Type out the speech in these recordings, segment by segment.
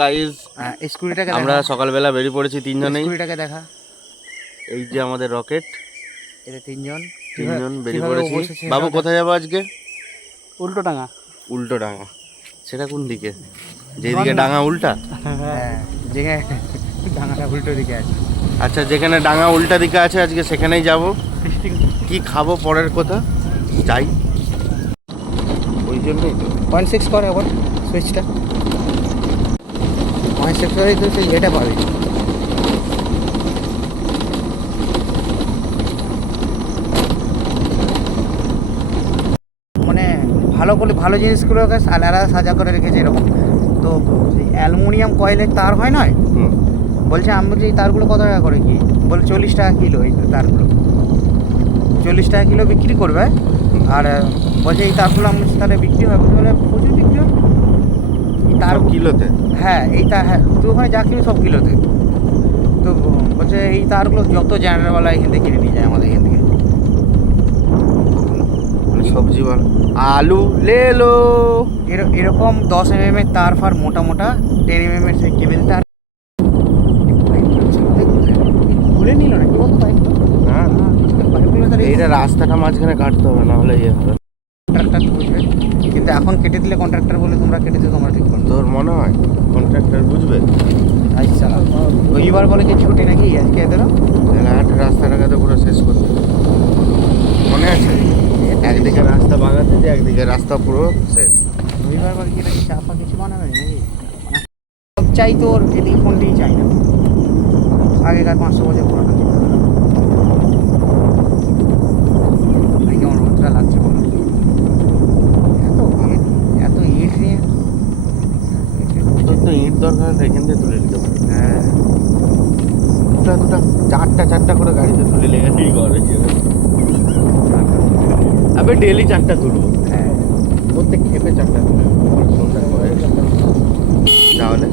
Guys হ্যাঁ, স্কুটিটাকে আমরা সকালবেলা বেরিয়ে পড়েছি তিনজনেই। স্কুটিটাকে দেখা। এই যে আমাদের রকেট এদের তিনজন। তিনজন বেরিয়ে পড়েছি। বাবু কোথায় যাব আজকে? উল্টো টাঙা উল্টো ডাঙা। সেটা কোন দিকে? যেদিকে ডাঙা উল্টা? হ্যাঁ যেখানে ডাঙাটা উল্টো দিকে আছে। আচ্ছা যেখানে ডাঙা উল্টা দিকে আছে আজকে সেখানেই যাব। কি খাব পরের কথা? যাই। ওই জন্যই তো। পয়েন্ট সিক্স করে আবার সুইচটা সিক্স করে তো সেই এটা পাবে। মানে ভালো করে ভালো জিনিসগুলোকে আলাদা সাজা করে রেখেছে এরকম। তো অ্যালুমিনিয়াম কয়েলের তার হয় নয়। বলছে আমি বলছি এই তারগুলো কত টাকা করে কি? বলে চল্লিশ টাকা কিলো এই তারগুলো। চল্লিশ টাকা কিলো বিক্রি করবে আর বলছে এই তারগুলো আমি তাহলে বিক্রি হবে বলে প্রচুর বিক্রি হয় এই তার সব কিলোতে? হ্যাঁ এই তার হ্যাঁ তুই ওখানে যা কিনবি সব কিলোতে। তো বলছে এই তারগুলো যত জেনারেলওয়ালা এখান থেকে কিনে নিয়ে যায় আমাদের এখান থেকে। মানে সবজি বল আলু লে লো এর- এরকম দশ এম এম এর তার ফার মোটা মোটা টেন এম এম এর সেই কেবেল তার। খুলে নিল না কি বলতো বাইকগুলো তার রাস্তাটা মাঝখানে কাটতে হবে না হলে ইয়ে হবে। কিন্তু এখন কেটে দিলে কন্ট্রাক্টর বলে তোমরা কেটে দিও তোমরা ঠিক করো। তোর মনে হয় কন্ট্রাক্টর বুঝবে? আচ্ছা রবিবার বলে যে ছুটি নাকি? আজকে এদেরও? হাট রাস্তাটাকে তো পুরো শেষ করতে। মনে আছে? একদিকে রাস্তা বাগাতে যে একদিকে রাস্তা পুরো শেষ। রবিবার বলে কি নাকি চা ফা কিছু বানাবে নাকি? সব চাই তোর এদিকে ফোনটাই চাই না। আগেকার পাঁচশো বছর পুরোনো। দরকার হলে এখান থেকে তুলে নিতে পারবি হ্যাঁ। দুটা দুটা চারটা চারটা করে গাড়িতে তুলে লেগে করে আবে ডেলি চারটা তুলবো। হ্যাঁ। প্রত্যেক খেপে চারটা তুলে তাহলে?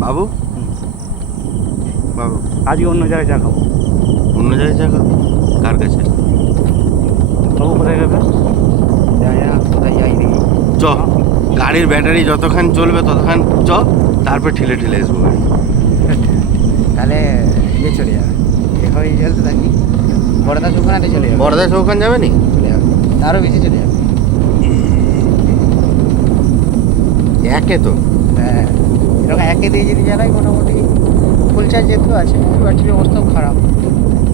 বাবু? বাবু? আজকে অন্য জায়গায় চা খাব। অন্য জায়গায় চা খাবি? কার কাছে? বাবু কোথায় যাবে? যাই না। কোথায় যাই চ। গাড়ির ব্যাটারি যতক্ষণ চলবে ততক্ষণ চ তারপর ঠেলে ঠেলে আসব তাহলে ইয়ে চলে যাবে এভাবে চলতে থাকি বড়দা সুখানাতে চলে যাবে। বড়দা চৌখান যাবে নি? চলে যাবে। আরও বেশি চলে যাবে। একে তো। হ্যাঁ। এরকম একে দিয়ে যদি জ্বালাই মোটামুটি ফুল চার্জ যেহেতু আছে ব্যাটারির অবস্থাও খারাপ।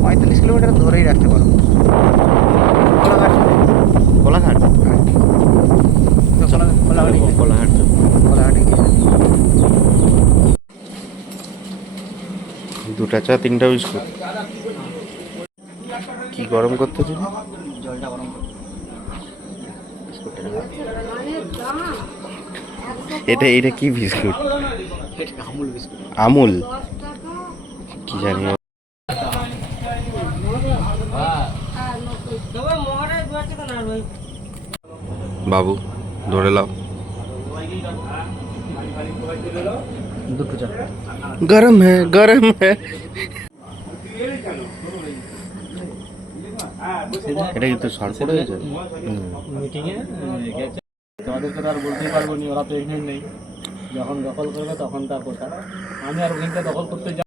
পঁয়তাল্লিশ কিলোমিটার ধরেই রাখতে পারব। কোলাঘাট। কোলাঘাট। কোলা- কোলাঘাটে গিয়ে- কোলাঘাট চল। কোলাঘাটে দুটা চা তিনটা বিস্কুট। কি গরম করতেছিস? জলটা গরম করো। বিস্কুটটা দাও। এটা এটা কি বিস্কুট? আমুল বিস্কুট। আমুল? কি জানি। বাবু ধরে লাও। দুটো চা গরম হ্যাঁ গরম হ্যাঁ এটা কিন্তু শর্ট পড়ে গেছে তোমাদেরকে তো আর বলতেই পারব নি ওরা তো এখানে নেই। যখন দখল করবে তখন তার কথা আমি আর ওখানটা দখল করতে